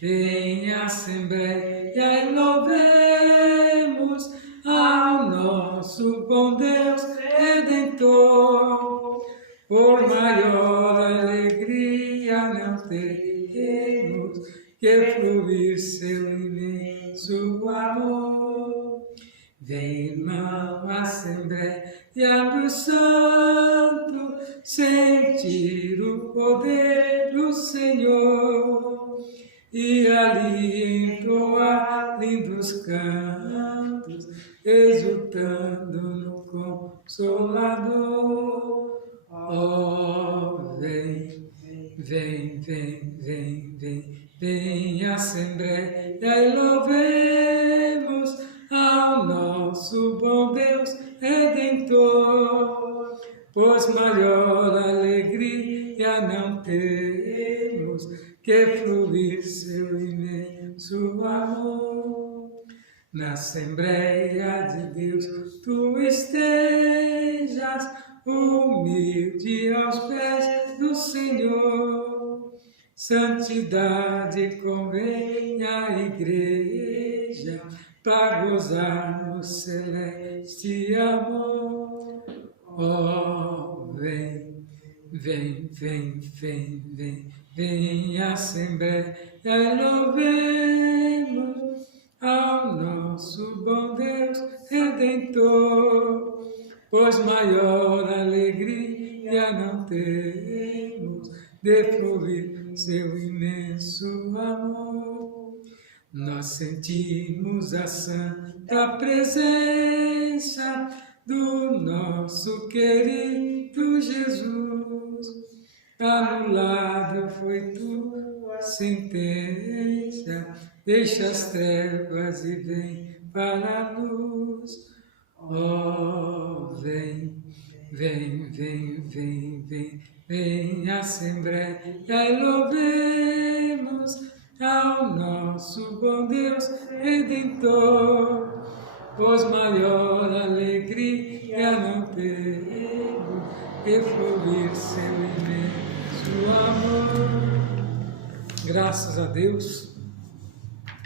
vem, Assembleia, e louvemos ao nosso bom Deus Redentor. Por maior alegria não teremos que fluir seu imenso amor. Vem, irmão, Assembleia dos Santos, sentir o poder do Senhor, e ali entoar lindos cantos, exultando no Consolador. Oh, vem, Assembleia, e louvemos ao nosso bom Deus Redentor, pois maior alegria não temos que fluir seu imenso amor. Na Assembleia de Deus tu estejas, humilde aos pés do Senhor. Santidade convém à igreja, para gozarmos celeste amor. Oh, vem, Assembleia, e louvemos ao nosso bom Deus Redentor, pois maior alegria não temos de fluir seu imenso amor. Nós sentimos a santa presença do nosso querido Jesus. Anulado foi tua sentença, deixa as trevas e vem para a luz. Oh, vem, Assembleia, e louvemos ao nosso bom Deus Redentor, pois maior alegria não temos que fluir seu imenso amor. Graças a Deus,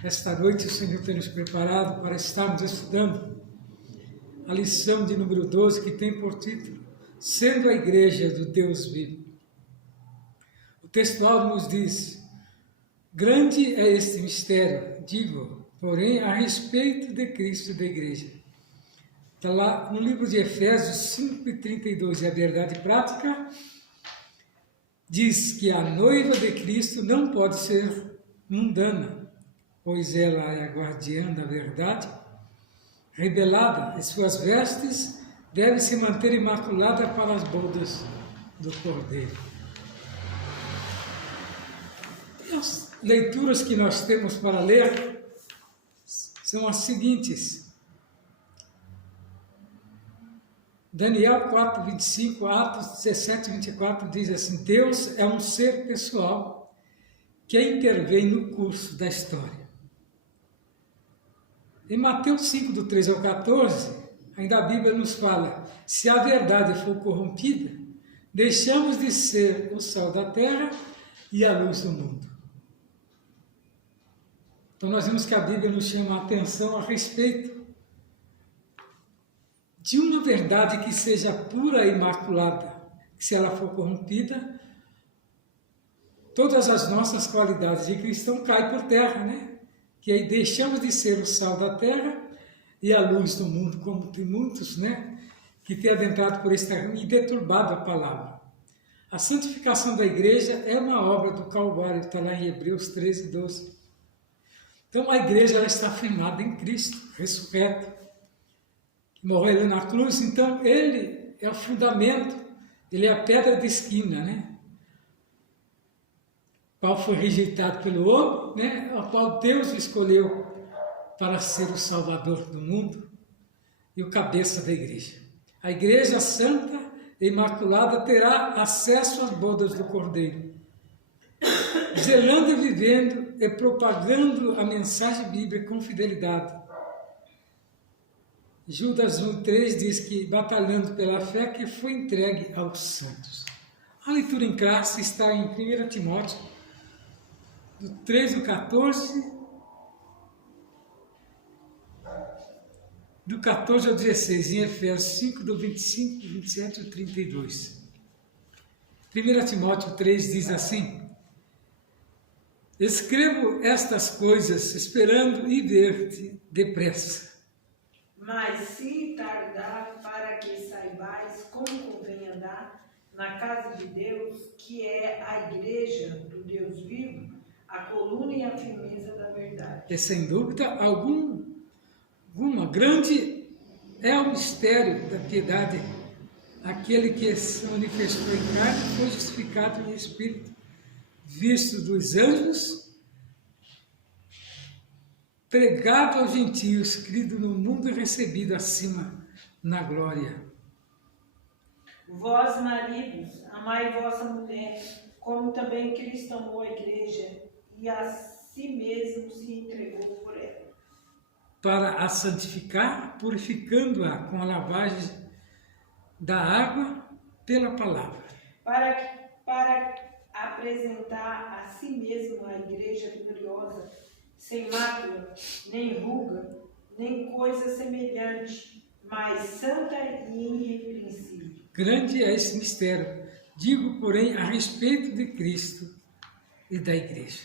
esta noite o Senhor tem nos preparado para estarmos estudando a lição de número 12, que tem por título Sendo a Igreja do Deus Vivo. O textual nos diz: grande é este mistério, digo, porém, a respeito de Cristo e da Igreja. Está lá no livro de Efésios 5:32, e a verdade prática diz que a noiva de Cristo não pode ser mundana, pois ela é a guardiã da verdade, rebelada, e suas vestes devem se manter imaculadas para as bodas do Cordeiro. E as leituras que nós temos para ler são as seguintes: Daniel 4:25, Atos 17:24 diz assim: Deus é um ser pessoal que intervém no curso da história. Em Mateus 5, do 13 ao 14, ainda a Bíblia nos fala: se a verdade for corrompida, deixamos de ser o sal da terra e a luz do mundo. Então nós vemos que a Bíblia nos chama a atenção a respeito de uma verdade que seja pura e imaculada, que se ela for corrompida, todas as nossas qualidades de cristão caem por terra, né? Que aí deixamos de ser o sal da terra e a luz do mundo, como tem muitos, né, que têm adentrado por esse caminho e deturbado a palavra. A santificação da igreja é uma obra do Calvário, está lá em Hebreus 13:12. Então a igreja ela está firmada em Cristo, ressurreto, que morreu na cruz. Então ele é o fundamento, ele é a pedra de esquina, né? Qual foi rejeitado pelo homem, né? O qual Deus escolheu para ser o Salvador do mundo e o cabeça da igreja. A igreja santa e imaculada terá acesso às bodas do Cordeiro, zelando e vivendo e propagando a mensagem bíblica com fidelidade. Judas 1:3 diz que batalhando pela fé que foi entregue aos santos. A leitura em classe está em 1 Timóteo, do 3 do 14, do 14 ao 16, em Efésios 5, do 25, 27 ao 32. 1 Timóteo 3 diz assim: escrevo estas coisas esperando ir ver-te depressa. Mas se tardar, para que saibais como convém andar na casa de Deus, que é a igreja do Deus vivo, a coluna e a firmeza da verdade. E sem dúvida alguma grande é o mistério da piedade. Aquele que se manifestou em carne foi justificado em espírito, visto dos anjos, pregado aos gentios, crido no mundo e recebido acima na glória. Vós, maridos, amai vossa mulher, como também Cristo amou a igreja e a si mesmo se entregou por ela, para a santificar, purificando-a com a lavagem da água pela palavra. Para apresentar a si mesmo a igreja gloriosa, sem mácula, nem ruga, nem coisa semelhante, mas santa e irrepreensível. Grande é esse mistério. Digo, porém, a respeito de Cristo e da igreja.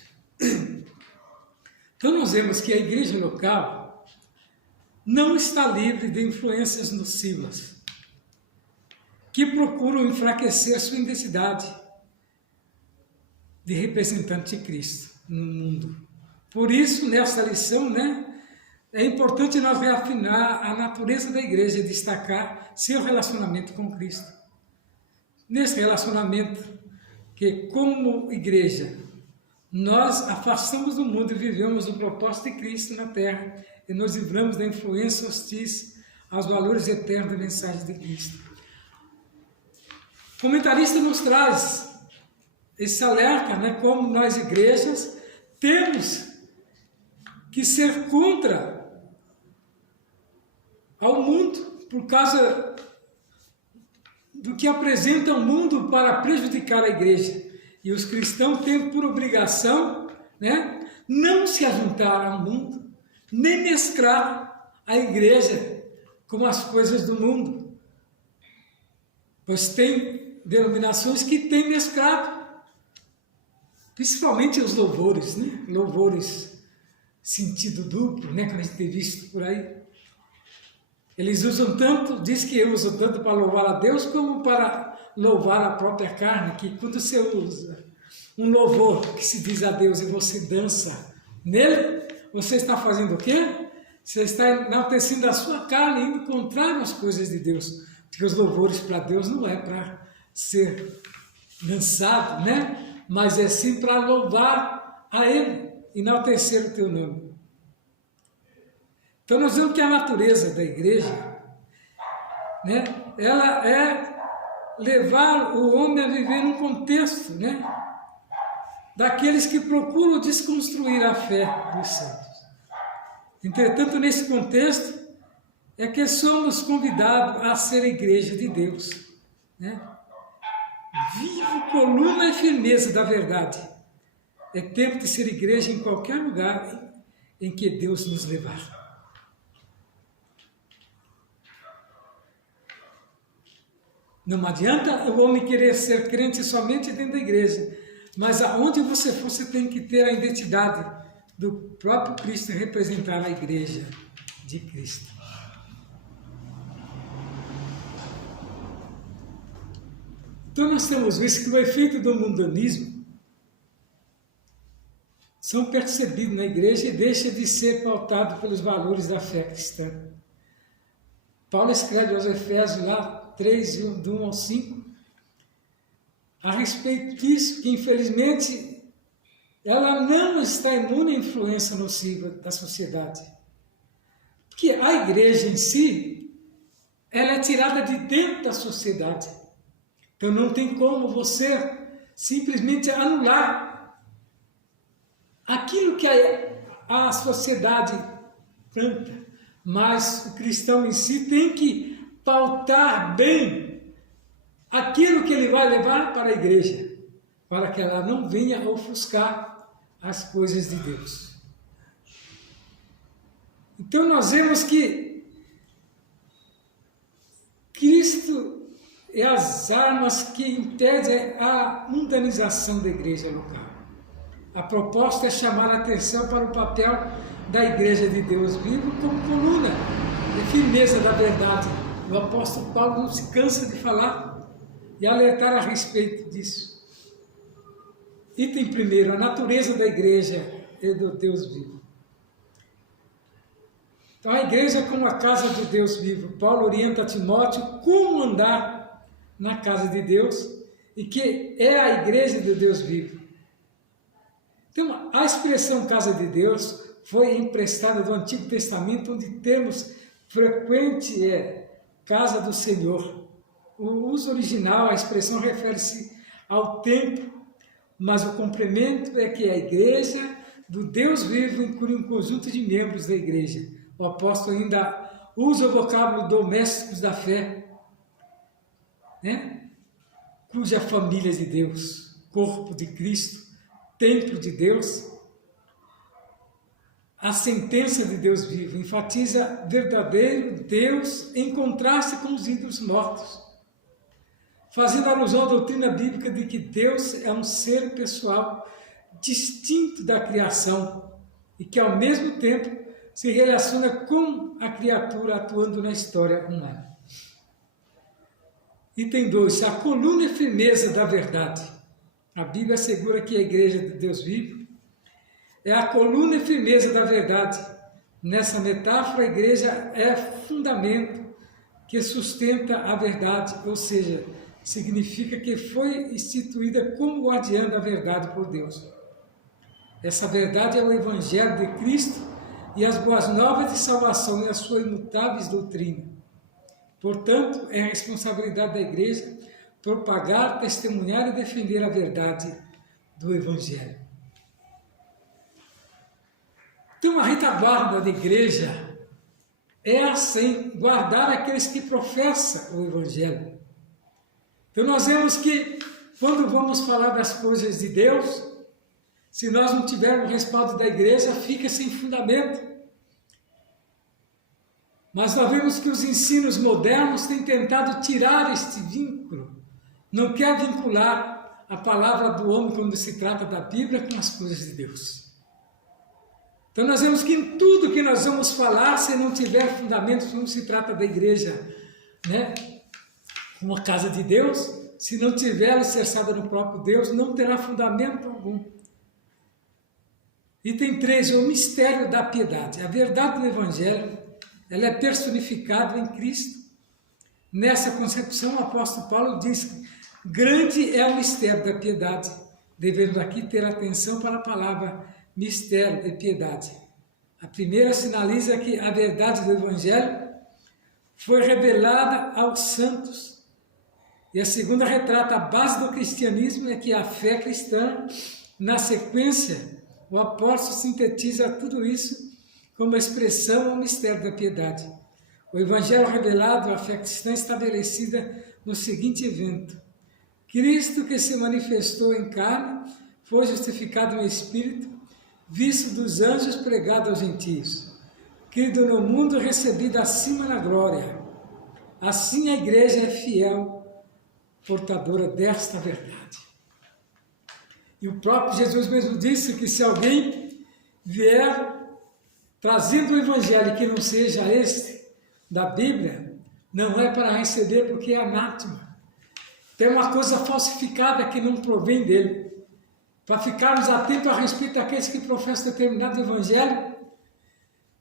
Então nós vemos que a igreja local não está livre de influências nocivas que procuram enfraquecer sua identidade de representante de Cristo no mundo. Por isso, nessa lição, é importante nós reafinar a natureza da igreja e destacar seu relacionamento com Cristo. Nesse relacionamento, que como igreja, nós afastamos do mundo e vivemos o propósito de Cristo na terra e nos livramos da influência hostis aos valores eternos da mensagem de Cristo. O comentarista nos traz esse alerta, como nós igrejas temos que ser contra ao mundo, por causa do que apresenta o mundo para prejudicar a igreja. E os cristãos têm por obrigação, não se ajuntar ao mundo, nem mesclar a igreja com as coisas do mundo. Pois tem denominações que têm mesclado, principalmente os louvores, louvores sentido duplo, que a gente tem visto por aí. Eles usam tanto, diz que usam tanto para louvar a Deus como para louvar a própria carne, que quando você usa um louvor que se diz a Deus e você dança nele, você está fazendo o quê? Você está enaltecendo a sua carne, indo contrário às coisas de Deus, porque os louvores para Deus não é para ser dançado, mas é sim para louvar a Ele, enaltecer o teu nome. Então nós vemos que a natureza da igreja, ela é levar o homem a viver num contexto, daqueles que procuram desconstruir a fé dos santos. Entretanto, nesse contexto, é que somos convidados a ser a igreja de Deus, Vivo, coluna e firmeza da verdade. É tempo de ser igreja em qualquer lugar em que Deus nos levar. Não adianta o homem querer ser crente somente dentro da igreja, mas aonde você for, você tem que ter a identidade do próprio Cristo e representar a igreja de Cristo. Então nós temos visto que o efeito do mundanismo são percebidos na igreja e deixa de ser pautado pelos valores da fé cristã. Paulo escreve aos Efésios lá 3, do 1 ao 5, a respeito disso, que infelizmente ela não está imune à influência nociva da sociedade. Porque a igreja em si, ela é tirada de dentro da sociedade. Então não tem como você simplesmente anular aquilo que a sociedade planta, mas o cristão em si tem que pautar bem aquilo que ele vai levar para a igreja, para que ela não venha ofuscar as coisas de Deus. Então nós vemos que Cristo é as armas que impedem a mundanização da igreja local. A proposta é chamar a atenção para o papel da igreja de Deus vivo como coluna de firmeza da verdade. O apóstolo Paulo não se cansa de falar e alertar a respeito disso. Item primeiro, a natureza da igreja é do Deus vivo. Então a igreja é como a casa do Deus vivo. Paulo orienta Timóteo como andar na casa de Deus e que é a igreja do Deus vivo. Então a expressão casa de Deus foi emprestada do Antigo Testamento, onde termos frequente é casa do Senhor. O uso original, a expressão refere-se ao templo, mas o complemento é que a igreja do Deus vivo inclui um conjunto de membros da igreja. O apóstolo ainda usa o vocábulo domésticos da fé, né? Cuja família de Deus, corpo de Cristo, templo de Deus. A sentença de Deus vivo enfatiza verdadeiro Deus em contraste com os ídolos mortos, fazendo alusão à doutrina bíblica de que Deus é um ser pessoal distinto da criação e que ao mesmo tempo se relaciona com a criatura atuando na história humana. Item 2. A coluna e firmeza da verdade. A Bíblia assegura que a igreja de Deus vivo é a coluna e firmeza da verdade. Nessa metáfora, a igreja é fundamento que sustenta a verdade, ou seja, significa que foi instituída como guardiã da verdade por Deus. Essa verdade é o Evangelho de Cristo e as boas novas de salvação e a sua imutáveis doutrina. Portanto, é a responsabilidade da igreja propagar, testemunhar e defender a verdade do Evangelho. Então, a retaguarda da igreja é assim, guardar aqueles que professam o Evangelho. Então, nós vemos que, quando vamos falar das coisas de Deus, se nós não tivermos o respaldo da igreja, fica sem fundamento. Mas nós vemos que os ensinos modernos têm tentado tirar este vínculo. Não quer vincular a palavra do homem, quando se trata da Bíblia, com as coisas de Deus. Então nós vemos que em tudo que nós vamos falar, se não tiver fundamento, quando se trata da igreja, né, uma casa de Deus, se não tiver alicerçada no próprio Deus, não terá fundamento algum. Item 3, o mistério da piedade. A verdade do Evangelho, ela é personificada em Cristo. Nessa concepção, o apóstolo Paulo diz que grande é o mistério da piedade, devendo aqui ter atenção para a palavra mistério e piedade. A primeira sinaliza que a verdade do Evangelho foi revelada aos santos, e a segunda retrata a base do cristianismo, é que a fé cristã, na sequência, o apóstolo sintetiza tudo isso como expressão ao mistério da piedade. O Evangelho revelado, a fé cristã estabelecida no seguinte evento: Cristo que se manifestou em carne, foi justificado no Espírito, visto dos anjos, pregado aos gentios, crido no mundo, recebido acima na glória. Assim a igreja é fiel, portadora desta verdade. E o próprio Jesus mesmo disse que se alguém vier trazendo o Evangelho que não seja este da Bíblia, não é para receber, porque é anátema. Tem uma coisa falsificada que não provém dele. Para ficarmos atentos a respeito daqueles que professam determinado Evangelho,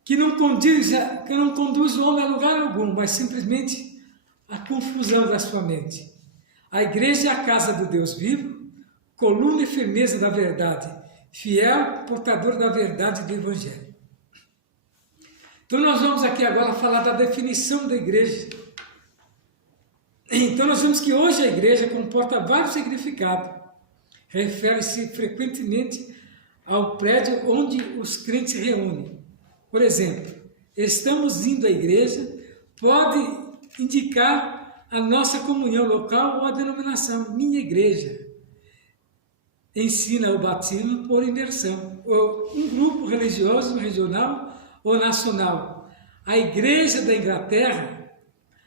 que não conduz o homem a lugar algum, mas simplesmente a confusão da sua mente. A igreja é a casa do Deus vivo, coluna e firmeza da verdade, fiel, portador da verdade do Evangelho. Então nós vamos aqui agora falar da definição da igreja. Então nós vemos que hoje a igreja comporta vários significados. Refere-se frequentemente ao prédio onde os crentes se reúnem. Por exemplo, estamos indo à igreja, pode indicar a nossa comunhão local ou a denominação, minha igreja. ensina o batismo por imersão, ou um grupo religioso, regional ou nacional. A Igreja da Inglaterra,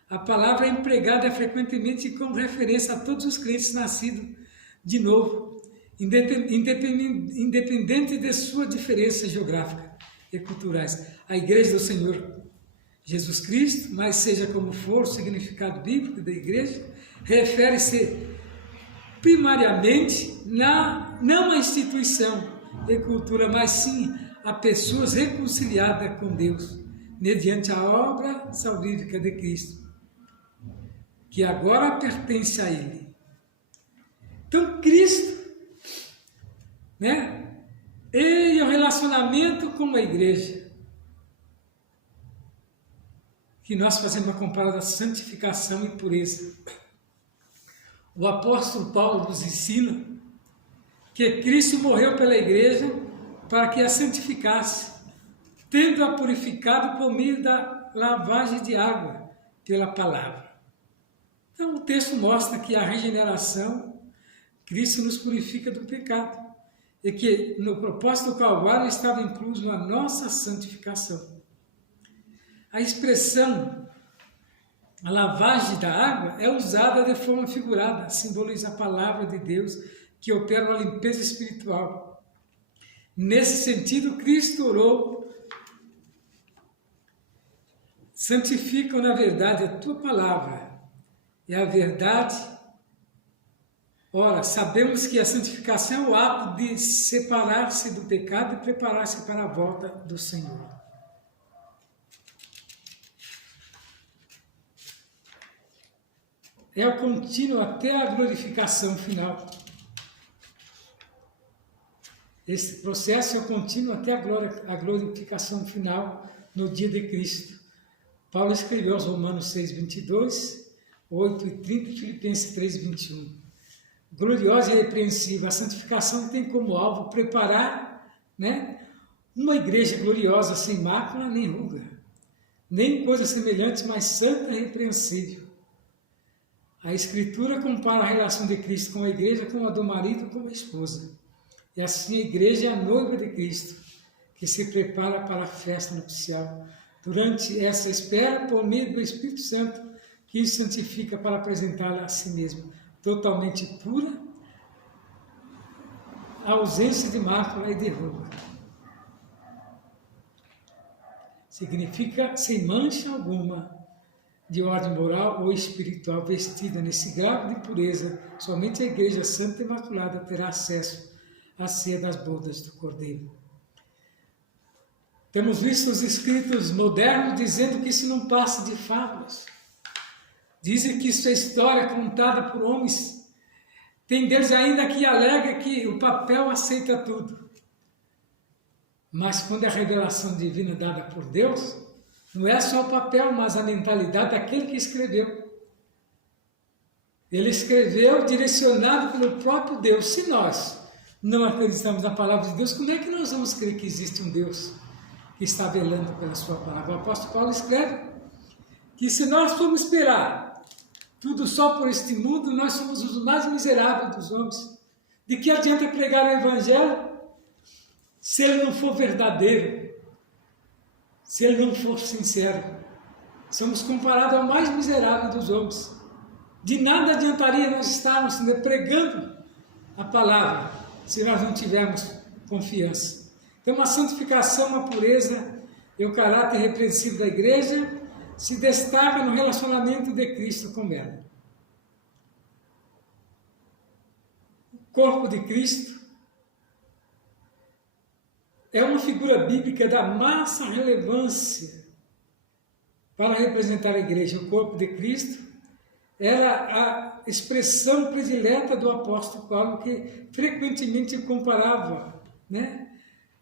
a palavra é empregada frequentemente como referência a todos os crentes nascidos de novo, independente de sua diferença geográfica e culturais. A Igreja do Senhor Jesus Cristo, mas seja como for o significado bíblico da igreja, refere-se primariamente não à instituição e cultura, mas sim a pessoas reconciliadas com Deus, mediante a obra salvífica de Cristo, que agora pertence a Ele. Então, Cristo, né? E o relacionamento com a igreja, que nós fazemos a comparação da santificação e pureza. O apóstolo Paulo nos ensina que Cristo morreu pela igreja para que a santificasse, tendo-a purificado por meio da lavagem de água pela palavra. Então o texto mostra que a regeneração, Cristo nos purifica do pecado, e que no propósito do Calvário estava incluso a nossa santificação. A expressão, a lavagem da água, é usada de forma figurada, simboliza a palavra de Deus que opera uma limpeza espiritual. Nesse sentido, Cristo orou: santifica na verdade a tua palavra, e a verdade. Ora, sabemos que a santificação é o ato de separar-se do pecado e preparar-se para a volta do Senhor. É o contínuo até a glorificação final. Esse processo é o contínuo até a glorificação final no dia de Cristo. Paulo escreveu aos Romanos 6, 22, 8 e 30 e Filipenses 3, 21. Gloriosa e irrepreensível, a santificação tem como alvo preparar, né, uma igreja gloriosa, sem mácula nem ruga, nem coisa semelhante, mas santa e irrepreensível. A Escritura compara a relação de Cristo com a igreja com a do marido com a esposa. E assim a igreja é a noiva de Cristo, que se prepara para a festa nupcial. Durante essa espera, por meio do Espírito Santo, que o santifica para apresentá-la a si mesmo, totalmente pura, a ausência de mácula e de ruga. Significa sem mancha alguma, de ordem moral ou espiritual, vestida nesse grau de pureza. Somente a Igreja Santa e Imaculada terá acesso à ceia das bodas do Cordeiro. Temos visto os escritos modernos dizendo que isso não passa de fábulas. Dizem que isso é história contada por homens. Tem deles ainda que alega que o papel aceita tudo. Mas quando é a revelação divina dada por Deus, não é só o papel, mas a mentalidade daquele que escreveu. Ele escreveu direcionado pelo próprio Deus. Se nós não acreditamos na palavra de Deus, como é que nós vamos crer que existe um Deus que está velando pela sua palavra? O apóstolo Paulo escreve que se nós formos esperar tudo só por este mundo, nós somos os mais miseráveis dos homens. De que adianta pregar o Evangelho se ele não for verdadeiro? Se ele não for sincero? Somos comparados ao mais miserável dos homens. De nada adiantaria nós estarmos pregando a palavra se nós não tivermos confiança. Então, a santificação, a pureza e o caráter repreensível da igreja se destaca no relacionamento de Cristo com ela. O corpo de Cristo é uma figura bíblica da máxima relevância para representar a igreja. O corpo de Cristo era a expressão predileta do apóstolo Paulo, que frequentemente comparava, né,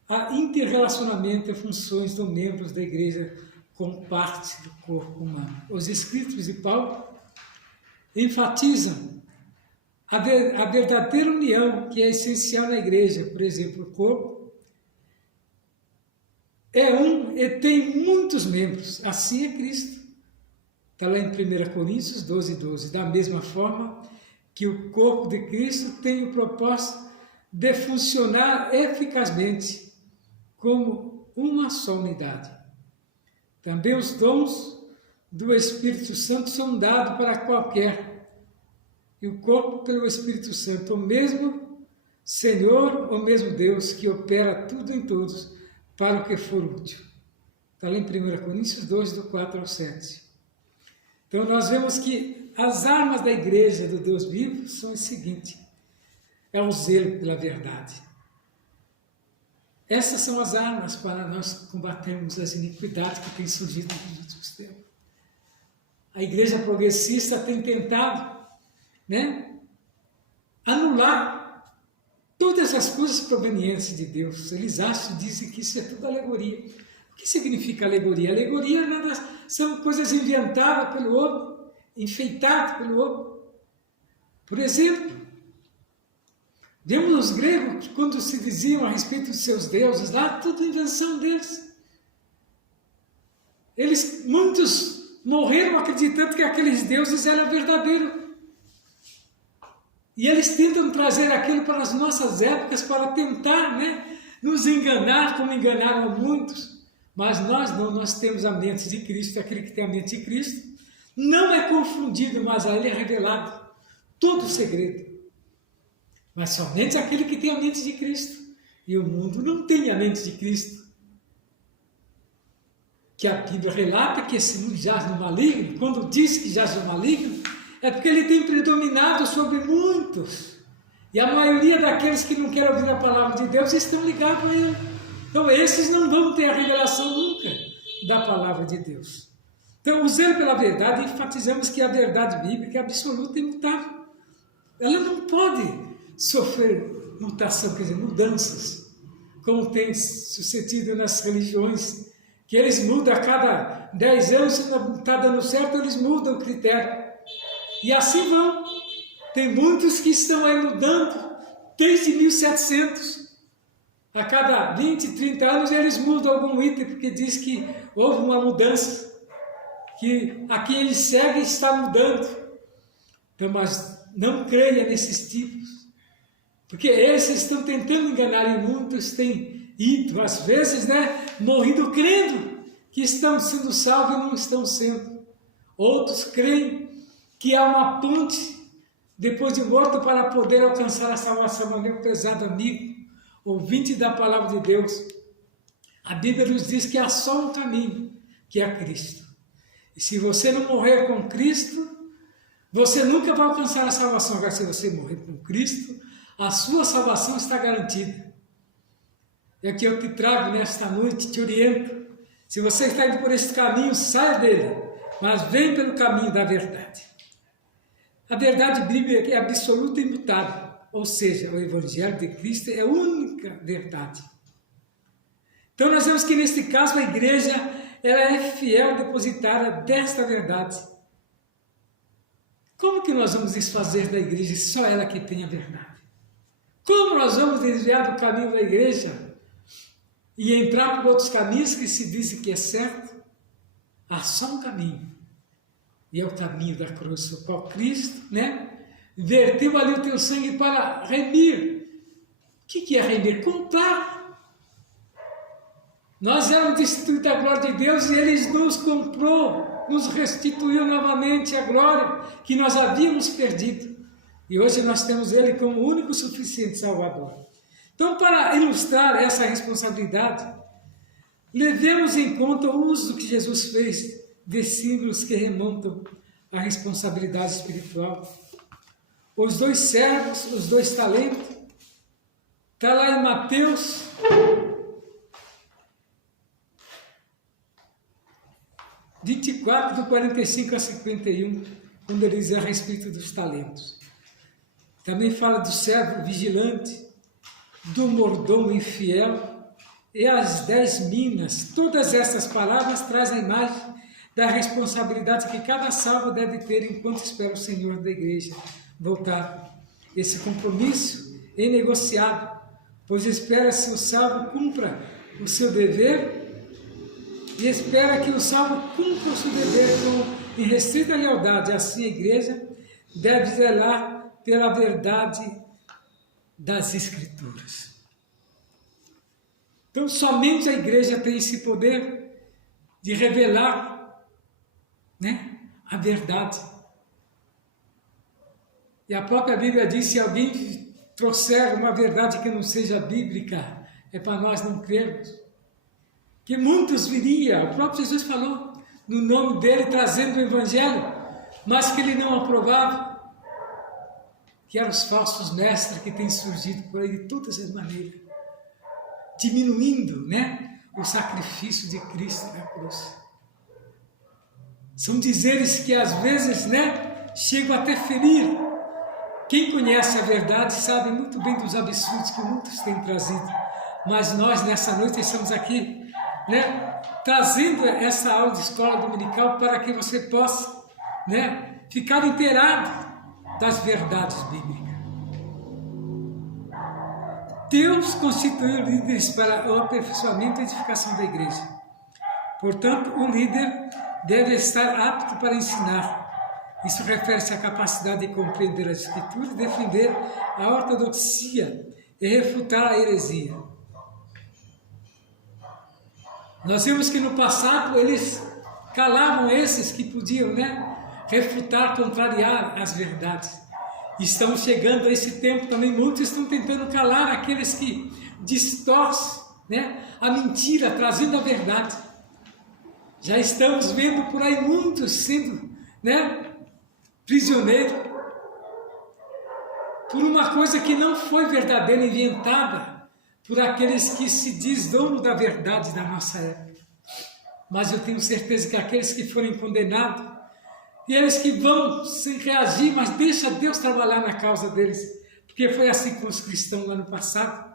a interrelacionamento e funções dos membros da igreja com parte do corpo humano. Os escritos de Paulo enfatizam a verdadeira união que é essencial na igreja. Por exemplo, o corpo é um e tem muitos membros, assim é Cristo. Está lá em 1 Coríntios 12, 12. Da mesma forma que o corpo de Cristo tem o propósito de funcionar eficazmente como uma só unidade. Também os dons do Espírito Santo são dados para qualquer, e o corpo pelo Espírito Santo, o mesmo Senhor, o mesmo Deus, que opera tudo em todos para o que for útil. Está lá em 1 Coríntios 2, do 4 ao 7. Então nós vemos que as armas da igreja do Deus vivo são as seguintes: é o zelo pela verdade. Essas são as armas para nós combatermos as iniquidades que têm surgido nos últimos tempos. A igreja progressista tem tentado, anular todas as coisas provenientes de Deus. Eles acham, dizem que isso é tudo alegoria. O que significa alegoria? Alegoria são coisas inventadas pelo homem, enfeitadas pelo homem. Por exemplo, vemos os gregos que quando se diziam a respeito dos seus deuses, lá tudo invenção deles. Muitos morreram acreditando que aqueles deuses eram verdadeiros. E eles tentam trazer aquilo para as nossas épocas para tentar, nos enganar, como enganaram a muitos. Mas nós não, nós temos a mente de Cristo. Aquele que tem a mente de Cristo não é confundido, mas a ele é revelado todo o segredo. Mas somente aquele que tem a mente de Cristo. E o mundo não tem a mente de Cristo. Que a Bíblia relata que esse mundo jaz no maligno. Quando diz que jaz no maligno, é porque ele tem predominado sobre muitos. E a maioria daqueles que não querem ouvir a palavra de Deus estão ligados a ele. Então esses não vão ter a revelação nunca da palavra de Deus. Então, o zelo pela verdade, enfatizamos que a verdade bíblica é absoluta e imutável. Ela não pode sofrer mutação, quer dizer, mudanças, como tem sucedido nas religiões, que eles mudam a cada 10 anos, se não está dando certo, eles mudam o critério. E assim vão. Tem muitos que estão aí mudando desde 1700. A cada 20, 30 anos eles mudam algum item, porque diz que houve uma mudança, que a quem eles seguem está mudando. Então, mas não creia nesses tipos, porque esses estão tentando enganar e muitos têm ido, às vezes, morrido crendo que estão sendo salvos e não estão sendo. Outros creem que há uma ponte depois de morto para poder alcançar a salvação. Meu pesado amigo, ouvinte da palavra de Deus, a Bíblia nos diz que há só um caminho, que é Cristo. E se você não morrer com Cristo, você nunca vai alcançar a salvação. Agora, se você morrer com Cristo, a sua salvação está garantida. É que eu te trago nesta noite, te oriento. Se você está indo por esse caminho, saia dele, mas vem pelo caminho da verdade. A verdade bíblica é absoluta e imutável, ou seja, o Evangelho de Cristo é a única verdade. Então nós vemos que neste caso a igreja ela é fiel depositária desta verdade. Como que nós vamos desfazer da igreja se só ela que tem a verdade? Como nós vamos desviar do caminho da igreja e entrar por outros caminhos que se dizem que é certo? Há só um caminho. E é o caminho da cruz, o qual Cristo, verteu ali o teu sangue para remir. O que é remir? Comprar. Nós éramos destituídos da glória de Deus e Ele nos comprou, nos restituiu novamente a glória que nós havíamos perdido. E hoje nós temos Ele como o único suficiente Salvador. Então, para ilustrar essa responsabilidade, levemos em conta o uso que Jesus fez de símbolos que remontam à responsabilidade espiritual. Os 2 servos, os 2 talentos, está lá em Mateus 24, do 45 a 51, quando ele diz a respeito dos talentos. Também fala do servo vigilante, do mordomo infiel e as 10 minas. Todas essas palavras trazem a imagem da responsabilidade que cada salvo deve ter enquanto espera o Senhor da igreja voltar. Esse compromisso é inegociável, pois espera-se o salvo cumpra o seu dever e espera que o salvo cumpra o seu dever com irrestrita lealdade. Assim a igreja deve zelar pela verdade das Escrituras. Então, somente a igreja tem esse poder de revelar, né, a verdade. E a própria Bíblia diz, se alguém trouxer uma verdade que não seja bíblica, é para nós não crermos. Que muitos viriam, o próprio Jesus falou, no nome dele, trazendo o Evangelho, mas que ele não aprovava, que eram os falsos mestres que têm surgido por aí de todas as maneiras, diminuindo, né, o sacrifício de Cristo na cruz. São dizeres que às vezes, né, chegam até ferir. Quem conhece a verdade sabe muito bem dos absurdos que muitos têm trazido. Mas nós, nessa noite, estamos aqui, né, trazendo essa aula de escola dominical para que você possa, né, ficar inteirado das verdades bíblicas. Deus constituiu líderes para o aperfeiçoamento e edificação da igreja. Portanto, o líder deve estar apto para ensinar. Isso refere-se à capacidade de compreender as Escrituras, defender a ortodoxia e refutar a heresia. Nós vimos que no passado eles calavam esses que podiam, né, refutar, contrariar as verdades. Estamos chegando a esse tempo também, muitos estão tentando calar aqueles que distorcem, né, a mentira, trazendo a verdade. Já estamos vendo por aí muitos sendo, né, prisioneiros por uma coisa que não foi verdadeira, inventada por aqueles que se diz dono da verdade da nossa época. Mas eu tenho certeza que aqueles que forem condenados, e eles que vão sem reagir, mas deixa Deus trabalhar na causa deles, porque foi assim com os cristãos lá no passado.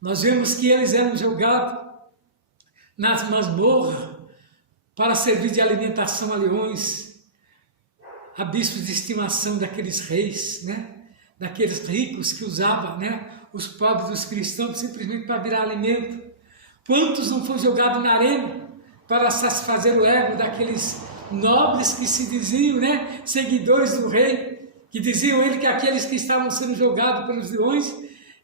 Nós vemos que eles eram jogados nas masmorras para servir de alimentação a leões, a bispos de estimação daqueles reis, né? Daqueles ricos que usavam, né, os pobres dos cristãos simplesmente para virar alimento. Quantos não foram jogados na arena para satisfazer o ego daqueles nobres que se diziam, né, seguidores do rei, que diziam ele que aqueles que estavam sendo jogados pelos leões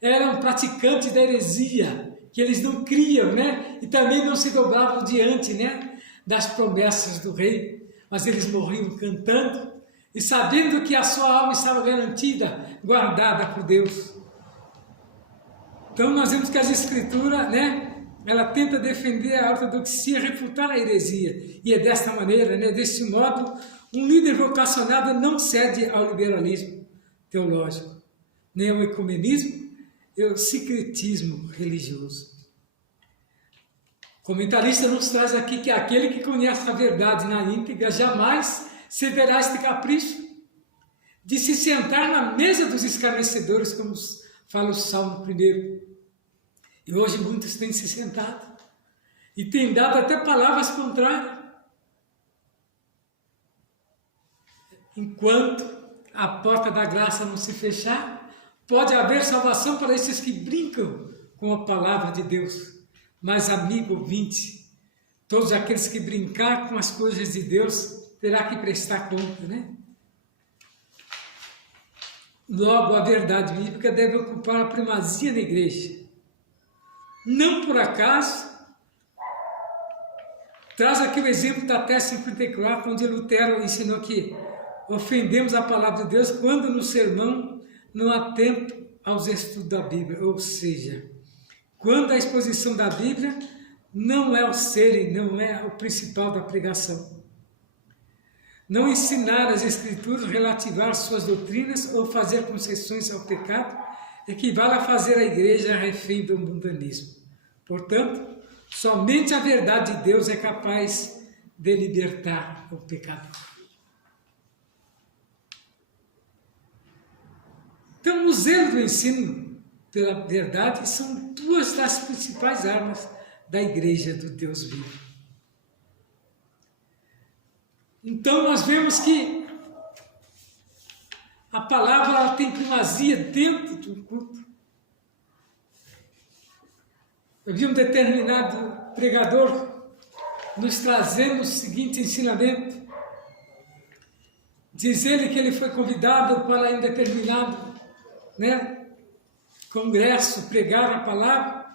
eram praticantes da heresia, que eles não criam, né, e também não se dobravam diante, né, das promessas do rei, mas eles morriam cantando e sabendo que a sua alma estava garantida, guardada por Deus. Então nós vemos que as Escrituras, né, ela tenta defender a ortodoxia, refutar a heresia, e é desta maneira, né, desse modo, um líder vocacionado não cede ao liberalismo teológico, nem ao ecumenismo e ao sincretismo religioso. O comentarista nos traz aqui que aquele que conhece a verdade na íntegra jamais cederá a este capricho de se sentar na mesa dos escarnecedores, como fala o Salmo 1. E hoje muitos têm se sentado e têm dado até palavras contrárias. Enquanto a porta da graça não se fechar, pode haver salvação para esses que brincam com a palavra de Deus. Mas, amigo ouvinte, todos aqueles que brincar com as coisas de Deus terá que prestar conta, né? Logo, a verdade bíblica deve ocupar a primazia da igreja. Não por acaso, traz aqui o exemplo da Tese 54, onde Lutero ensinou que ofendemos a palavra de Deus quando no sermão não há tempo aos estudos da Bíblia, ou seja, quando a exposição da Bíblia não é o ser, não é o principal da pregação. Não ensinar as Escrituras, relativar suas doutrinas ou fazer concessões ao pecado equivale a fazer a igreja refém do mundanismo. Portanto, somente a verdade de Deus é capaz de libertar o pecador. Então, o zelo do ensino pela verdade são duas das principais armas da igreja do Deus vivo. Então, nós vemos que a palavra ela tem primazia dentro do culto. Eu vi um determinado pregador nos trazendo o seguinte ensinamento. Diz ele que ele foi convidado para um determinado, né, congresso, pregaram a palavra,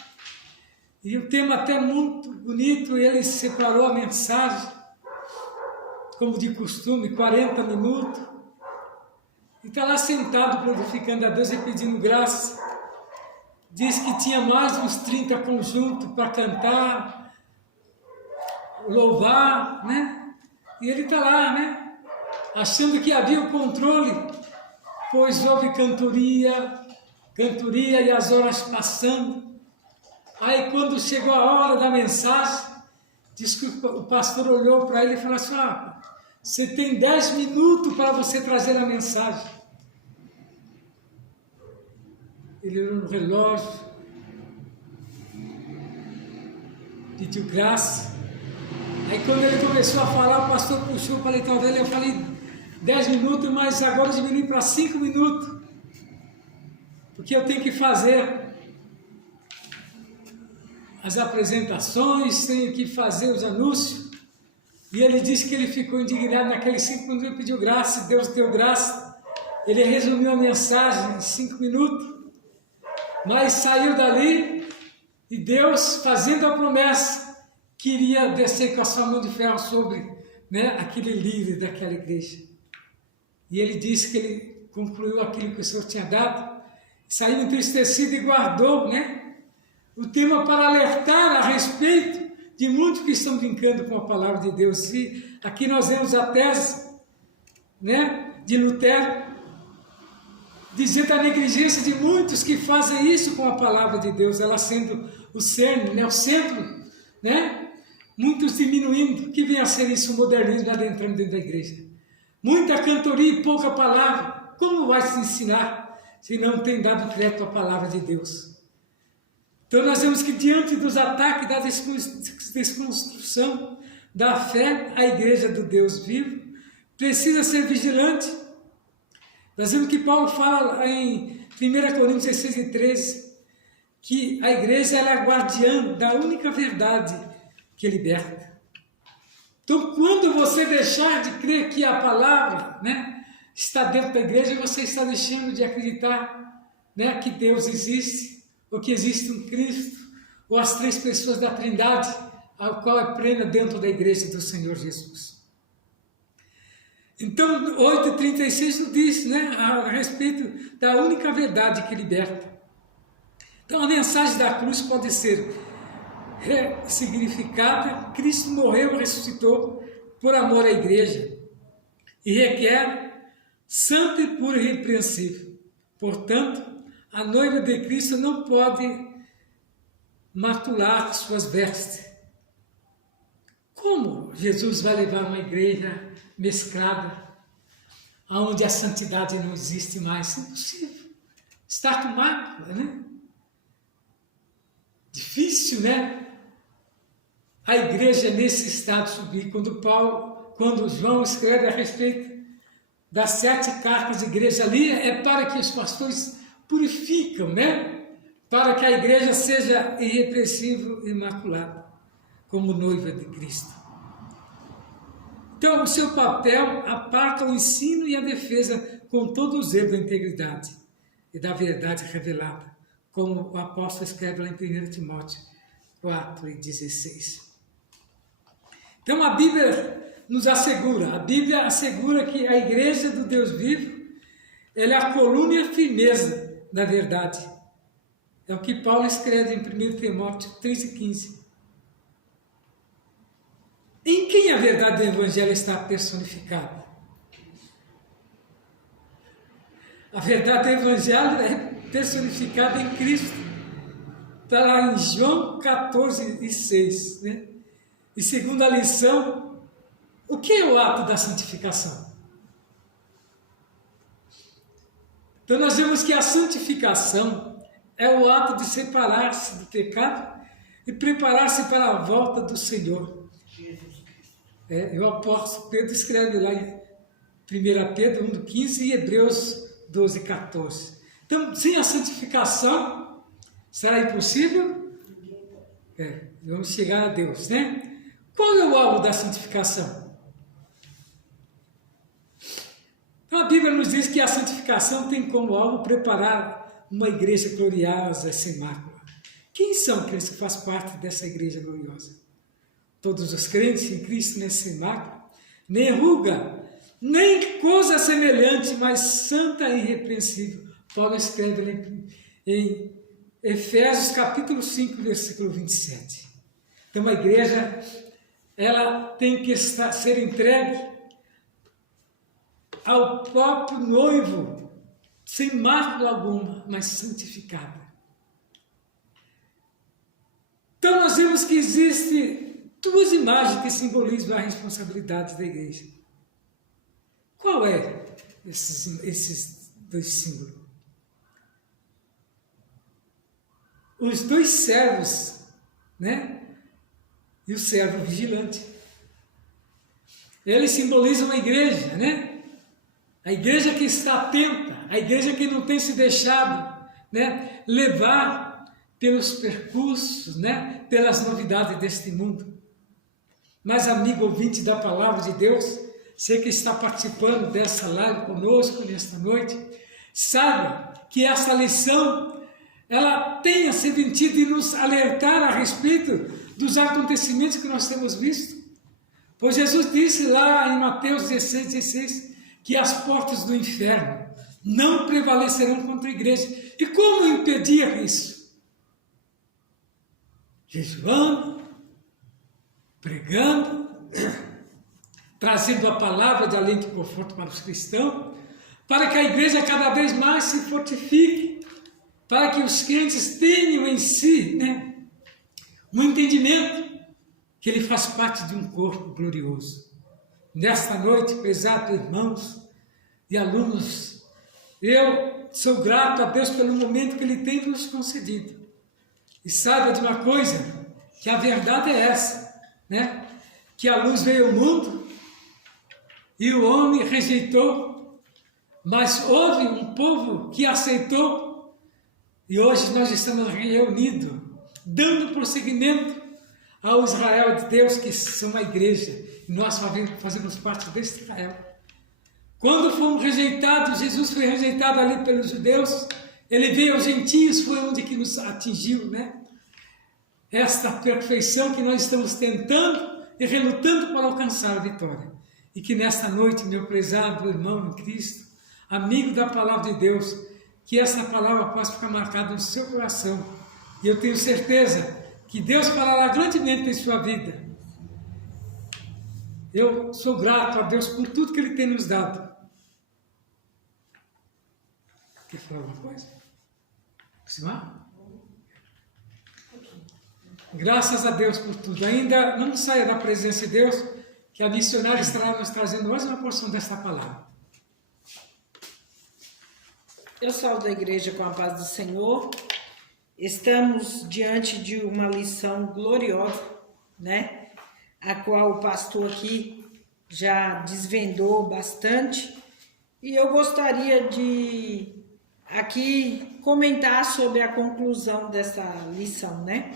e o tema até muito bonito, ele separou a mensagem, como de costume, 40 minutos, e está lá sentado glorificando a Deus e pedindo graça. Diz que tinha mais de uns 30 conjuntos para cantar, louvar, né? E ele está lá, né? Achando que havia o controle, pois houve cantoria e as horas passando. Aí quando chegou a hora da mensagem, diz que o pastor olhou para ele e falou assim: você tem 10 minutos para você trazer a mensagem. Ele olhou no relógio, pediu graça. Aí quando ele começou a falar, o pastor puxou para a letra dele, eu falei 10 minutos, mas agora eu diminui para 5 minutos, porque eu tenho que fazer as apresentações, tenho que fazer os anúncios. E ele disse que ele ficou indignado naqueles 5 minutos, ele pediu graça, Deus deu graça. Ele resumiu a mensagem em 5 minutos, mas saiu dali e Deus, fazendo a promessa, queria descer com a sua mão de ferro sobre, né, aquele líder daquela igreja. E ele disse que ele concluiu aquilo que o Senhor tinha dado, saiu entristecido e guardou, né, o tema para alertar a respeito de muitos que estão brincando com a palavra de Deus. E aqui nós vemos a tese, né, de Lutero, dizendo a negligência de muitos que fazem isso com a palavra de Deus, ela sendo o cerne, né, o centro, né, muitos diminuindo, que vem a ser isso, o modernismo adentrando dentro da igreja. Muita cantoria e pouca palavra. Como vai se ensinar se não tem dado crédito à palavra de Deus? Então nós vemos que diante dos ataques da desconstrução da fé, a igreja do Deus vivo precisa ser vigilante. Nós vemos que Paulo fala em 1 Coríntios 16:13 que a igreja ela é a guardiã da única verdade que liberta. Então quando você deixar de crer que a palavra, né, está dentro da igreja, você está deixando de acreditar, né, que Deus existe, ou que existe um Cristo, ou as 3 pessoas da Trindade, a qual é plena dentro da igreja do Senhor Jesus. Então, 8:36 nos diz, né, a respeito da única verdade que liberta. Então, a mensagem da cruz pode ser ressignificada. Cristo morreu e ressuscitou por amor à igreja e requer santo e puro e irrepreensível. Portanto, a noiva de Cristo não pode macular suas vestes. Como Jesus vai levar uma igreja mesclada, onde a santidade não existe mais? Impossível. Está com mácula, né? Difícil, né? A igreja nesse estado subir. Quando João escreve a respeito das 7 cartas de igreja ali, é para que os pastores purificam, né? Para que a igreja seja irrepreensível e imaculada, como noiva de Cristo. Então, o seu papel aparta o ensino e a defesa com todo o zelo da integridade e da verdade revelada, como o apóstolo escreve lá em 1 Timóteo 4:16. Então, a Bíblia nos assegura, que a igreja do Deus vivo, ela é a coluna e a firmeza da verdade. É o que Paulo escreve em 1 Timóteo 3:15. Em quem a verdade do Evangelho está personificada? A verdade do Evangelho é personificada em Cristo. Está lá em João 14:6. Né? E segundo a lição, o que é o ato da santificação? Então nós vemos que a santificação é o ato de separar-se do pecado e preparar-se para a volta do Senhor. E o apóstolo Pedro escreve lá em 1 Pedro 1:15 e Hebreus 12:14. Então, sem a santificação, será impossível? Vamos chegar a Deus, né? Qual é o alvo da santificação? Então, a Bíblia nos diz que a santificação tem como alvo preparar uma igreja gloriosa, sem mácula. Quem são aqueles que fazem parte dessa igreja gloriosa? Todos os crentes em Cristo, né, sem mácula, nem ruga, nem coisa semelhante, mas santa e irrepreensível. Paulo escreve em Efésios capítulo 5, versículo 27. Então a igreja, ela tem que ser entregue ao próprio noivo, sem mácula alguma, mas santificada. Então nós vemos que existem duas imagens que simbolizam a responsabilidade da igreja. Qual é esses dois símbolos? Os dois servos, né? E o servo vigilante. Eles simbolizam a igreja, né? A igreja que está atenta, a igreja que não tem se deixado, né, levar pelos percursos, né, pelas novidades deste mundo. Mas, amigo ouvinte da palavra de Deus, você que está participando dessa live conosco nesta noite, saiba que essa lição, ela tem a serventia de nos alertar a respeito dos acontecimentos que nós temos visto. Pois Jesus disse lá em Mateus 16, que as portas do inferno não prevalecerão contra a igreja. E como impedir isso? Jejuando, pregando, trazendo a palavra de alento e conforto para os cristãos, para que a igreja cada vez mais se fortifique, para que os crentes tenham em si, né, um entendimento que ele faz parte de um corpo glorioso. Nesta noite, prezados irmãos e alunos, eu sou grato a Deus pelo momento que Ele tem nos concedido. E saiba de uma coisa, que a verdade é essa, né? Que a luz veio ao mundo e o homem rejeitou, mas houve um povo que aceitou e hoje nós estamos reunidos, dando prosseguimento ao Israel de Deus, que são a igreja, e nós fazemos parte desse Israel. Quando fomos rejeitados, Jesus foi rejeitado ali pelos judeus, ele veio aos gentios, foi onde que nos atingiu, né? Esta perfeição que nós estamos tentando e relutando para alcançar a vitória. E que nesta noite, meu prezado irmão em Cristo, amigo da palavra de Deus, que essa palavra possa ficar marcada no seu coração. E eu tenho certeza que Deus falará grandemente em sua vida. Eu sou grato a Deus por tudo que Ele tem nos dado. Quer falar alguma coisa? Simar? Graças a Deus por tudo. Ainda não saia da presença de Deus, que a missionária estará nos trazendo mais uma porção desta palavra. Eu saúdo a igreja com a paz do Senhor. Estamos diante de uma lição gloriosa, né? A qual o pastor aqui já desvendou bastante. E eu gostaria de aqui comentar sobre a conclusão dessa lição, né?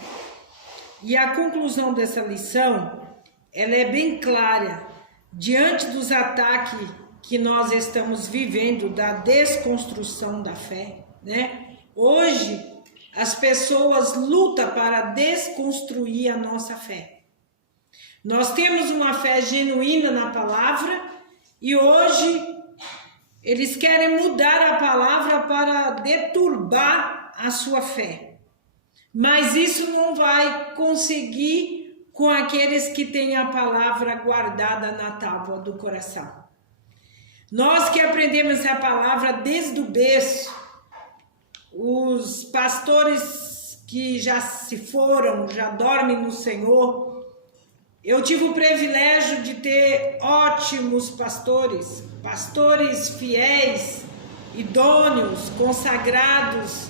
E a conclusão dessa lição, ela é bem clara. Diante dos ataques que nós estamos vivendo, da desconstrução da fé, né? Hoje, as pessoas lutam para desconstruir a nossa fé. Nós temos uma fé genuína na palavra e hoje eles querem mudar a palavra para deturbar a sua fé. Mas isso não vai conseguir com aqueles que têm a palavra guardada na tábua do coração. Nós que aprendemos a palavra desde o berço, os pastores que já se foram, já dormem no Senhor. Eu tive o privilégio de ter ótimos pastores, pastores fiéis, idôneos, consagrados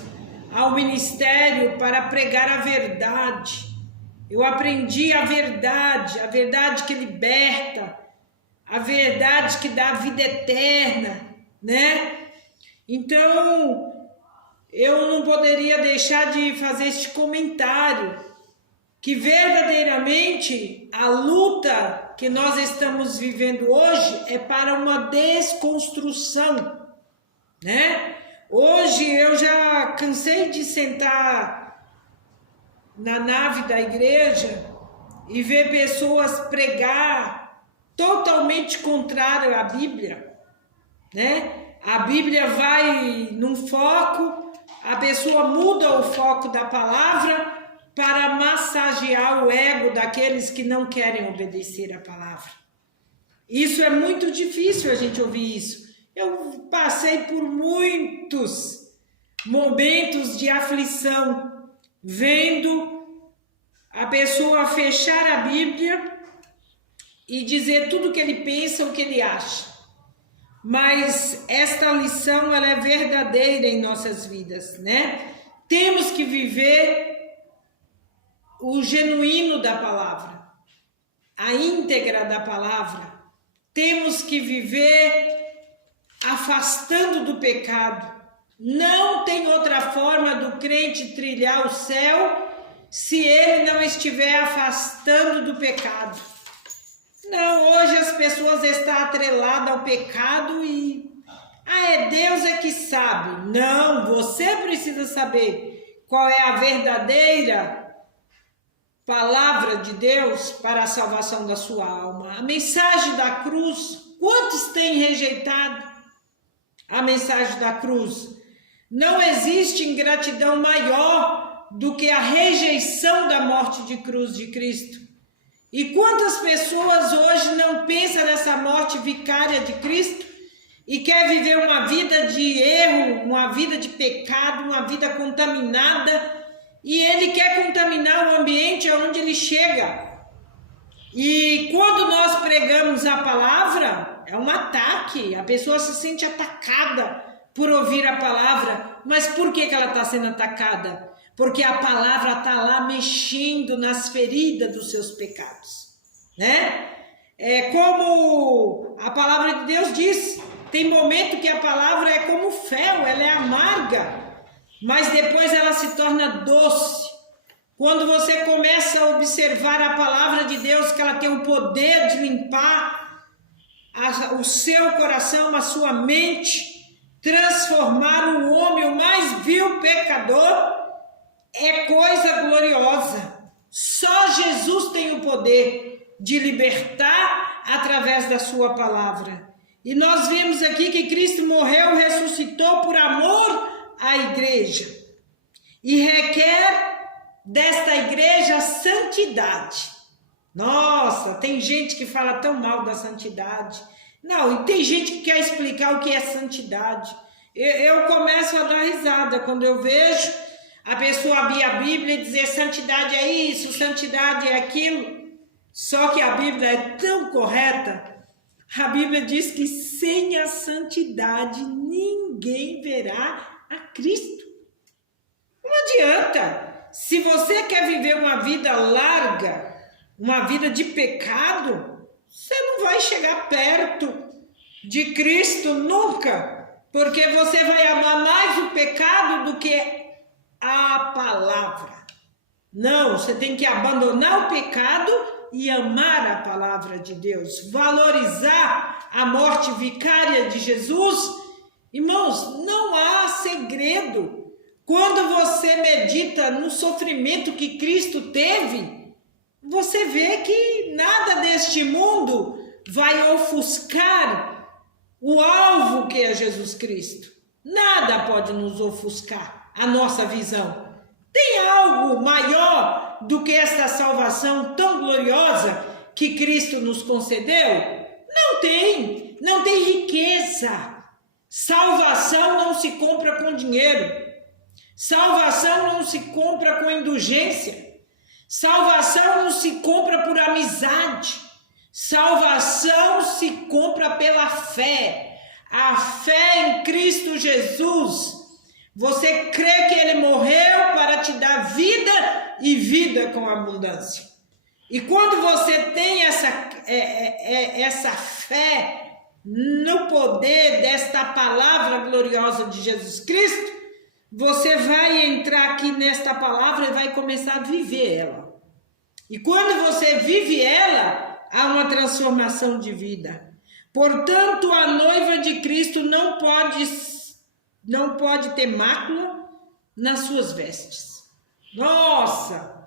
ao ministério para pregar a verdade. Eu aprendi a verdade que liberta, a verdade que dá vida eterna, né? Então, eu não poderia deixar de fazer este comentário, que verdadeiramente a luta que nós estamos vivendo hoje é para uma desconstrução, né? Hoje eu já cansei de sentar na nave da igreja e ver pessoas pregar totalmente contrário à Bíblia, né? A Bíblia vai num foco, a pessoa muda o foco da palavra para massagear o ego daqueles que não querem obedecer à palavra. Isso é muito difícil a gente ouvir isso. Eu passei por muitos momentos de aflição, vendo a pessoa fechar a Bíblia e dizer tudo o que ele pensa, o que ele acha. Mas esta lição, ela é verdadeira em nossas vidas, né? Temos que viver o genuíno da palavra, a íntegra da palavra. Temos que viver afastando do pecado. Não tem outra forma do crente trilhar o céu se ele não estiver afastando do pecado. Não, hoje as pessoas estão atreladas ao pecado e Deus é que sabe. Não, você precisa saber qual é a verdadeira palavra de Deus para a salvação da sua alma. A mensagem da cruz, quantos têm rejeitado a mensagem da cruz? Não existe ingratidão maior do que a rejeição da morte de cruz de Cristo. E quantas pessoas hoje não pensam nessa morte vicária de Cristo e quer viver uma vida de erro, uma vida de pecado, uma vida contaminada, e ele quer contaminar o ambiente onde ele chega. E quando nós pregamos a palavra, é um ataque, a pessoa se sente atacada por ouvir a palavra. Mas por que ela está sendo atacada? Porque a palavra está lá mexendo nas feridas dos seus pecados, né? É como a palavra de Deus diz, tem momento que a palavra é como fel, ela é amarga, mas depois ela se torna doce. Quando você começa a observar a palavra de Deus, que ela tem o poder de limpar o seu coração, a sua mente, transformar o homem, o mais vil pecador, é coisa gloriosa. Só Jesus tem o poder de libertar através da sua palavra. E nós vemos aqui que Cristo morreu, ressuscitou por amor à igreja. E requer desta igreja santidade. Nossa, tem gente que fala tão mal da santidade. Não, e tem gente que quer explicar o que é santidade. Eu começo a dar risada quando eu vejo a pessoa abrir a Bíblia e dizer santidade é isso, santidade é aquilo. Só que a Bíblia é tão correta. A Bíblia diz que sem a santidade ninguém verá a Cristo. Não adianta. Se você quer viver uma vida larga, uma vida de pecado, você não vai chegar perto de Cristo nunca, porque você vai amar mais o pecado do que a palavra. Não, você tem que abandonar o pecado e amar a palavra de Deus, valorizar a morte vicária de Jesus. Irmãos, não há segredo. Quando você medita no sofrimento que Cristo teve, você vê que nada deste mundo vai ofuscar o alvo que é Jesus Cristo. Nada pode nos ofuscar a nossa visão. Tem algo maior do que esta salvação tão gloriosa que Cristo nos concedeu? Não tem. Não tem riqueza. Salvação não se compra com dinheiro. Salvação não se compra com indulgência. Salvação não se compra por amizade. Salvação se compra pela fé. A fé em Cristo Jesus. Você crê que Ele morreu para te dar vida e vida com abundância. E quando você tem essa fé no poder desta palavra gloriosa de Jesus Cristo, você vai entrar aqui nesta palavra e vai começar a viver ela. E quando você vive ela, há uma transformação de vida. Portanto, a noiva de Cristo não pode não pode ter mácula nas suas vestes. Nossa!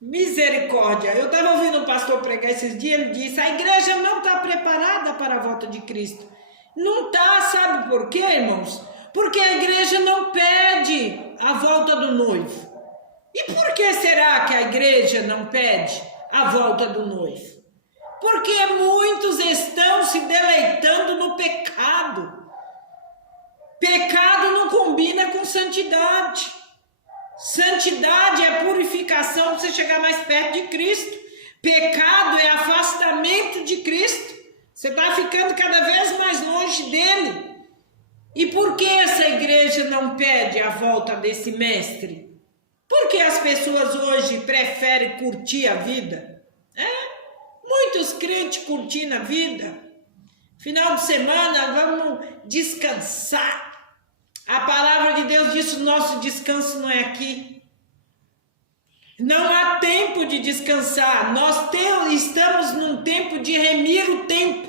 Misericórdia! Eu estava ouvindo um pastor pregar esses dias, ele disse, a igreja não está preparada para a volta de Cristo. Não está, sabe por quê, irmãos? Porque a igreja não pede a volta do noivo. E por que será que a igreja não pede a volta do noivo? Porque muitos estão se deleitando no pecado. Pecado não combina com santidade. Santidade é purificação para você chegar mais perto de Cristo. Pecado é afastamento de Cristo. Você está ficando cada vez mais longe dele. E por que essa igreja não pede a volta desse mestre? Porque as pessoas hoje preferem curtir a vida. Muitos crentes curtindo a vida. Final de semana vamos descansar. A palavra de Deus diz que o nosso descanso não é aqui. Não há tempo de descansar. Nós estamos num tempo de remir o tempo.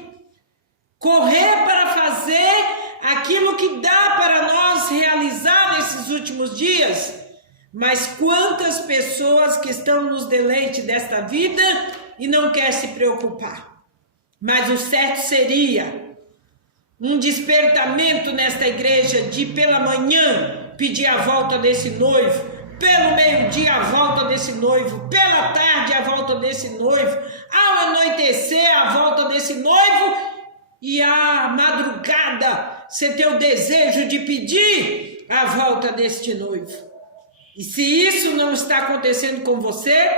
Correr para fazer aquilo que dá para nós realizar nesses últimos dias. Mas quantas pessoas que estão nos deleites desta vida e não querem se preocupar. Mas o certo seria um despertamento nesta igreja de pela manhã pedir a volta desse noivo, pelo meio-dia a volta desse noivo, pela tarde a volta desse noivo, ao anoitecer a volta desse noivo e à madrugada você ter o desejo de pedir a volta deste noivo. E se isso não está acontecendo com você,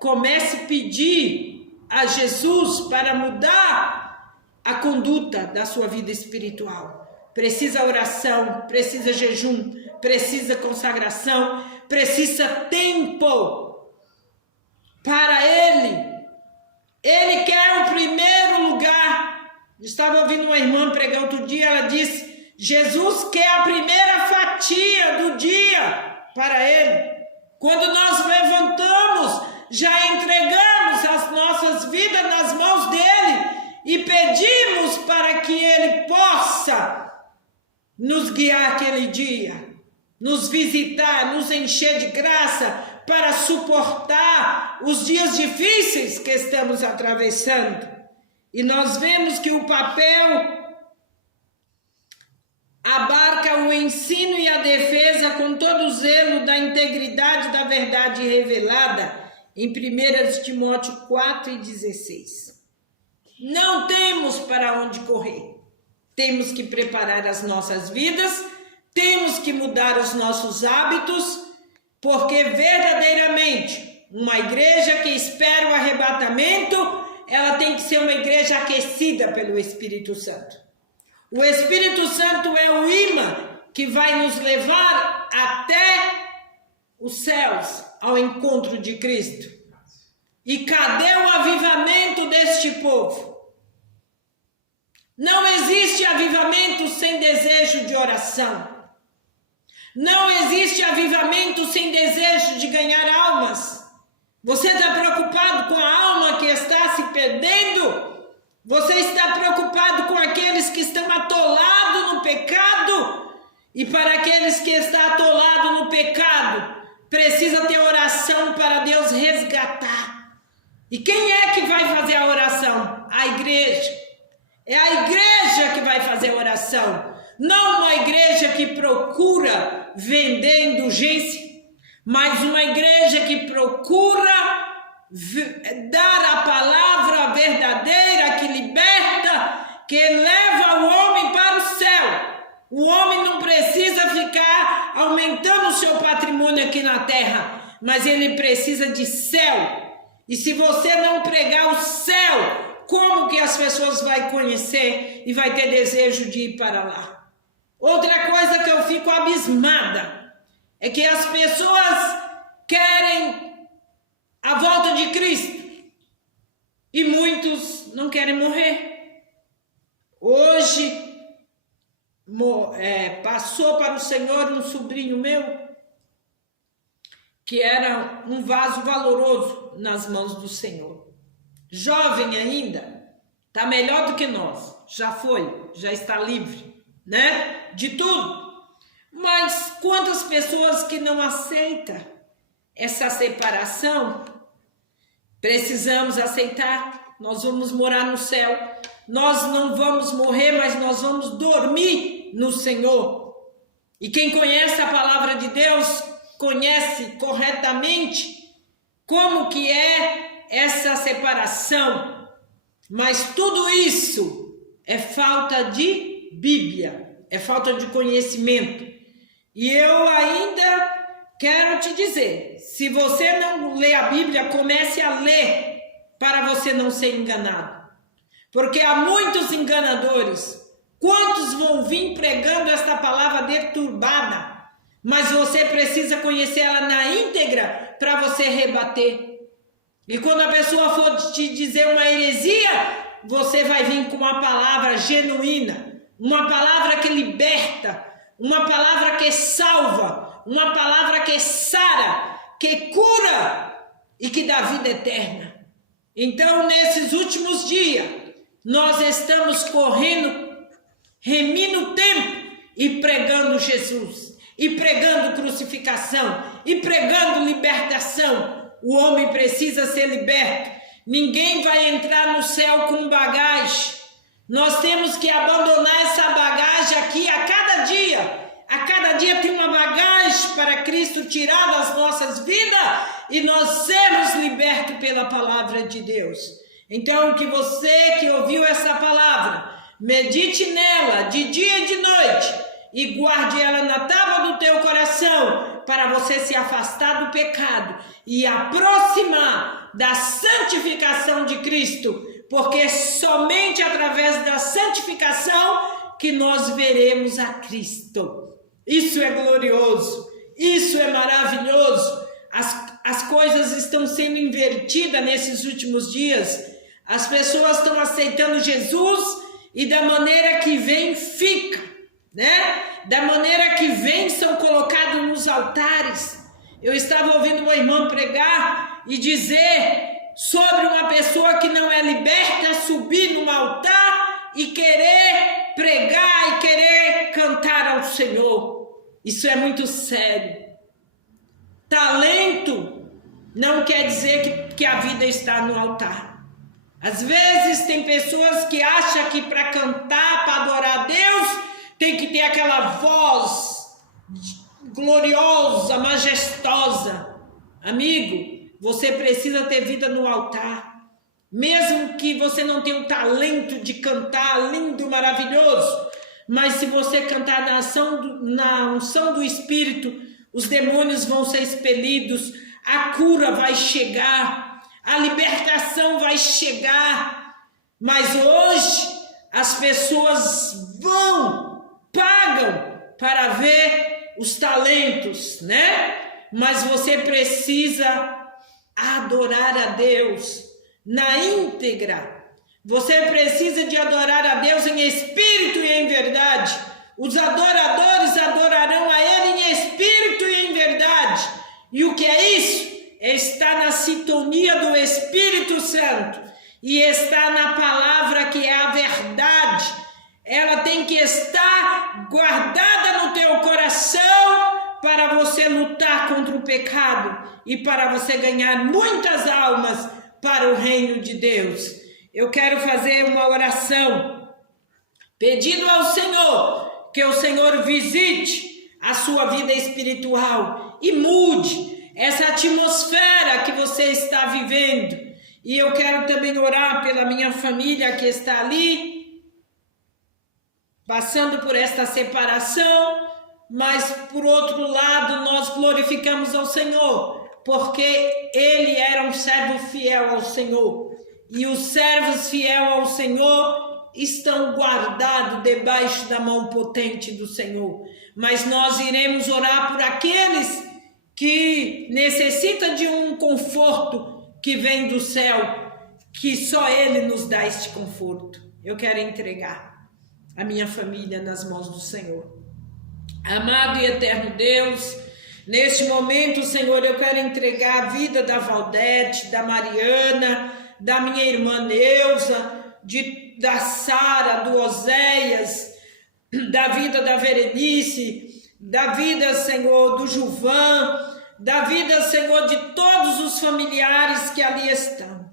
comece a pedir a Jesus para mudar a conduta da sua vida espiritual. Precisa oração, precisa jejum, precisa consagração, precisa tempo para Ele. Ele quer o primeiro lugar. Estava ouvindo uma irmã pregar outro dia, ela disse, Jesus quer a primeira fatia do dia para Ele. Quando nós levantamos, já entregamos as nossas vidas nas mãos dEle e pedimos para que Ele possa nos guiar aquele dia, nos visitar, nos encher de graça para suportar os dias difíceis que estamos atravessando. E nós vemos que o papel abarca o ensino e a defesa com todo o zelo da integridade da verdade revelada em 1 Timóteo 4:16. Não temos para onde correr. Temos que preparar as nossas vidas, temos que mudar os nossos hábitos, porque verdadeiramente uma igreja que espera o arrebatamento, ela tem que ser uma igreja aquecida pelo Espírito Santo. O Espírito Santo é o imã que vai nos levar até os céus, ao encontro de Cristo. E cadê o avivamento deste povo? Não existe avivamento sem desejo de oração. Não existe avivamento sem desejo de ganhar almas. Você está preocupado com a alma que está se perdendo? Você está preocupado com aqueles que estão atolados no pecado? E para aqueles que estão atolados no pecado, precisa ter oração para Deus resgatar. E quem é que vai fazer a oração? A igreja. É a igreja que vai fazer a oração. Não uma igreja que procura vender indulgência, mas uma igreja que procura dar a palavra verdadeira que liberta, que leva o homem para o céu. O homem não precisa ficar aumentando o seu patrimônio aqui na terra, mas ele precisa de céu. E se você não pregar o céu, como que as pessoas vão conhecer e vai ter desejo de ir para lá? Outra coisa que eu fico abismada é que as pessoas querem a volta de Cristo e muitos não querem morrer. Hoje passou para o Senhor um sobrinho meu que era um vaso valoroso nas mãos do Senhor. Jovem ainda, está melhor do que nós, já foi, já está livre, né? De tudo. Mas quantas pessoas que não aceitam essa separação? Precisamos aceitar. Nós vamos morar no céu. Nós não vamos morrer, mas nós vamos dormir no Senhor. E quem conhece a palavra de Deus, conhece corretamente como que é essa separação. Mas tudo isso é falta de Bíblia, é falta de conhecimento. E eu ainda quero te dizer, se você não lê a Bíblia, comece a ler para você não ser enganado. Porque há muitos enganadores. Quantos vão vir pregando esta palavra deturbada? Mas você precisa conhecer ela na íntegra para você rebater. E quando a pessoa for te dizer uma heresia, você vai vir com uma palavra genuína, uma palavra que liberta, uma palavra que salva, uma palavra que sara, que cura e que dá vida eterna. Então, nesses últimos dias, nós estamos correndo, remindo o tempo e pregando Jesus, e pregando crucificação, e pregando libertação. O homem precisa ser liberto. Ninguém vai entrar no céu com bagagem. Nós temos que abandonar essa bagagem aqui a cada dia. A cada dia tem uma bagagem para Cristo tirar das nossas vidas e nós sermos libertos pela palavra de Deus. Então, que você que ouviu essa palavra, medite nela de dia e de noite e guarde ela na tábua do teu coração para você se afastar do pecado e aproximar da santificação de Cristo, porque somente através da santificação que nós veremos a Cristo. Isso é glorioso, isso é maravilhoso. As coisas estão sendo invertidas nesses últimos dias. As pessoas estão aceitando Jesus e da maneira que vem fica, né? Da maneira que vem são colocados nos altares. Eu estava ouvindo uma irmã pregar e dizer sobre uma pessoa que não é liberta subir num altar e querer pregar e querer cantar ao Senhor. Isso é muito sério. Talento não quer dizer que a vida está no altar. Às vezes tem pessoas que acham que para cantar, para adorar a Deus, tem que ter aquela voz gloriosa, majestosa. Amigo, você precisa ter vida no altar. Mesmo que você não tenha o talento de cantar lindo, maravilhoso, mas se você cantar na unção do Espírito, os demônios vão ser expelidos, a cura vai chegar, a libertação vai chegar. Mas hoje as pessoas pagam para ver os talentos, né? Mas você precisa adorar a Deus na íntegra. Você precisa de adorar a Deus em espírito e em verdade. Os adoradores adorarão a Ele em espírito e em verdade. E o que é isso? É estar na sintonia do Espírito Santo e estar na palavra que é a verdade. Ela tem que estar guardada no teu coração para você lutar contra o pecado e para você ganhar muitas almas para o reino de Deus. Eu quero fazer uma oração pedindo ao Senhor que o Senhor visite a sua vida espiritual e mude essa atmosfera que você está vivendo. E eu quero também orar pela minha família que está ali, passando por esta separação, mas por outro lado nós glorificamos ao Senhor, porque Ele era um servo fiel ao Senhor, e os servos fiéis ao Senhor estão guardados debaixo da mão potente do Senhor. Mas nós iremos orar por aqueles que necessitam de um conforto que vem do céu, que só Ele nos dá este conforto. Eu quero entregar a minha família nas mãos do Senhor. Amado e eterno Deus, neste momento, Senhor, eu quero entregar a vida da Valdete, da Mariana, da minha irmã Neuza, da Sara, do Oséias, da vida da Verenice, da vida, Senhor, do Juvan, da vida, Senhor, de todos os familiares que ali estão.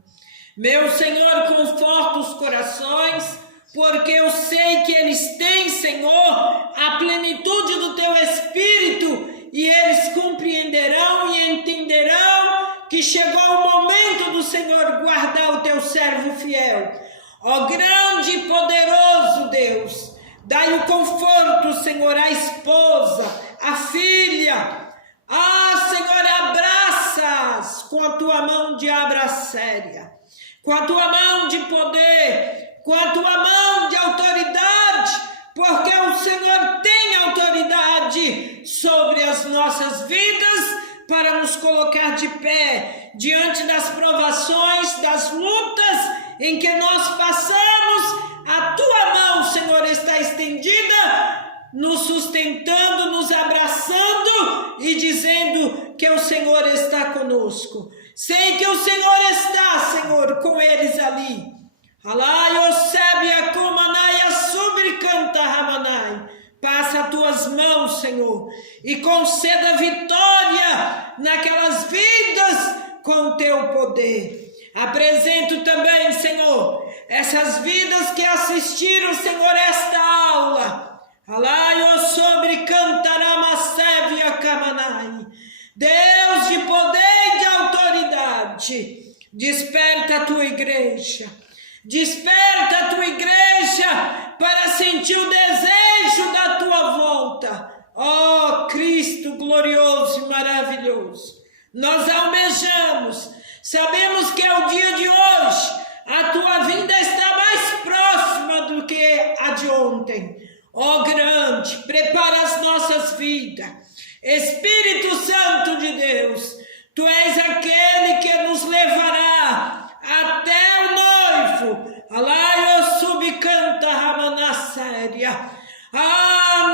Meu Senhor, conforta os corações, porque eu sei que eles têm, Senhor, a plenitude do Teu Espírito, e eles compreenderão e entenderão que chegou o momento do Senhor guardar o Teu servo fiel. Ó grande e poderoso Deus, dai o conforto, Senhor, à esposa, à filha. Senhor, abraça-as com a Tua mão de abraçéria, com a Tua mão de poder, com a Tua mão de autoridade, porque o Senhor tem autoridade sobre as nossas vidas para nos colocar de pé diante das provações, das lutas em que nós passamos. A Tua mão, Senhor, está estendida, nos sustentando, nos abraçando e dizendo que o Senhor está conosco. Sei que o Senhor está, Senhor, com eles ali. Passa as Tuas mãos, Senhor, e conceda vitória naquelas vidas com o Teu poder. Apresento também, Senhor, essas vidas que assistiram, Senhor, esta aula. Deus de poder e de autoridade, desperta a Tua igreja. Desperta a Tua igreja para sentir o desejo da Tua volta. Ó Cristo glorioso e maravilhoso, nós almejamos, sabemos que é o dia de hoje, a Tua vinda está mais próxima do que a de ontem. Ó grande, prepara as nossas vidas. Espírito Santo de Deus, Tu és aquele que nos levará até o noivo.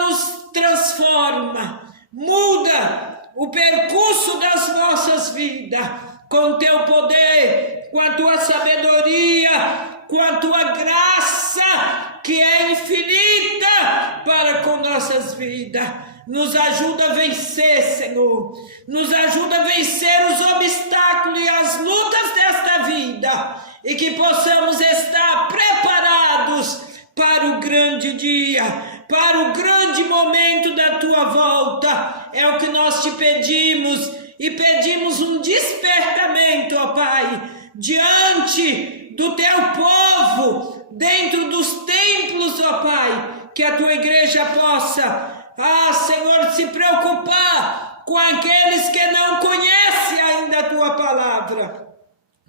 Nos transforma, muda o percurso das nossas vidas com Teu poder, com a Tua sabedoria, com a Tua graça que é infinita para com nossas vidas. Nos ajuda a vencer, Senhor. Nos ajuda a vencer os obstáculos e as lutas desta vida, e que possamos estar preparados para o grande dia, para o grande momento da Tua volta. É o que nós Te pedimos, e pedimos um despertamento, ó Pai, diante do Teu povo, dentro dos templos, ó Pai, que a Tua igreja possa, Senhor, se preocupar com aqueles que não conhecem ainda a Tua palavra,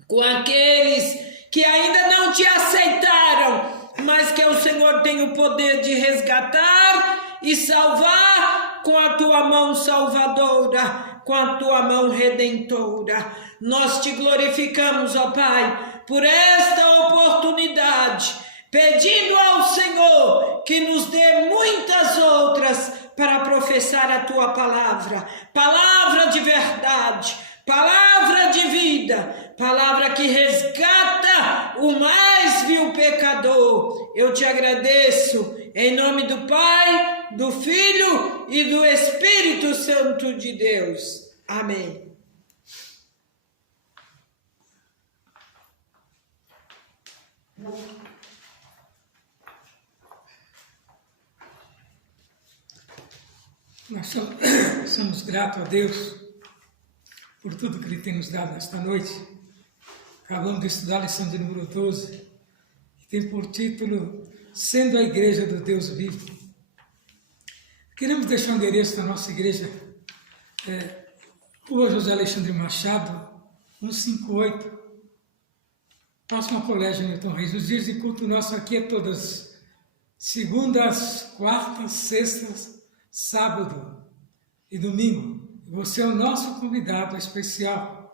com aqueles que ainda não Te aceitaram, mas que o Senhor tem o poder de resgatar e salvar com a Tua mão salvadora, com a Tua mão redentora. Nós Te glorificamos, ó Pai, por esta oportunidade, pedindo ao Senhor que nos dê muitas outras para professar a Tua palavra, palavra de verdade, palavra de vida, palavra que resgata o mais vil pecador. Eu Te agradeço, em nome do Pai, do Filho e do Espírito Santo de Deus. Amém. Nós somos gratos a Deus por tudo que Ele tem nos dado esta noite. Acabamos de estudar a lição de número 12, que tem por título Sendo a Igreja do Deus Vivo. Queremos deixar o endereço da nossa igreja, Rua José Alexandre Machado, 158, próximo ao Colégio Newton Reis. Os dias de culto nosso aqui é todas segundas, quartas, sextas, sábado e domingo. Você é o nosso convidado especial.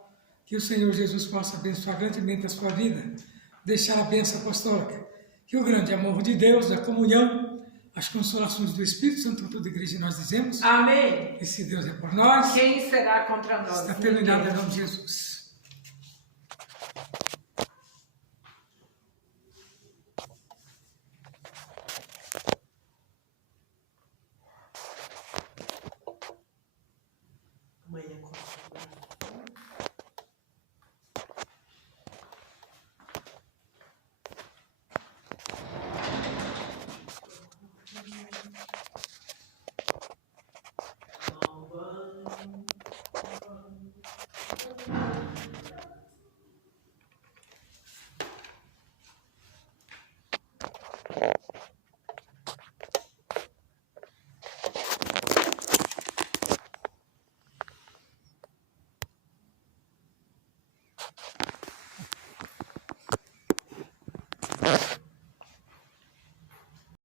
Que o Senhor Jesus possa abençoar grandemente a sua vida, deixar a bênção apostólica, que o grande amor de Deus, a comunhão, as consolações do Espírito Santo, toda a igreja nós dizemos. Amém. Esse Deus é por nós. Quem será contra nós? Está terminado em nome de Jesus.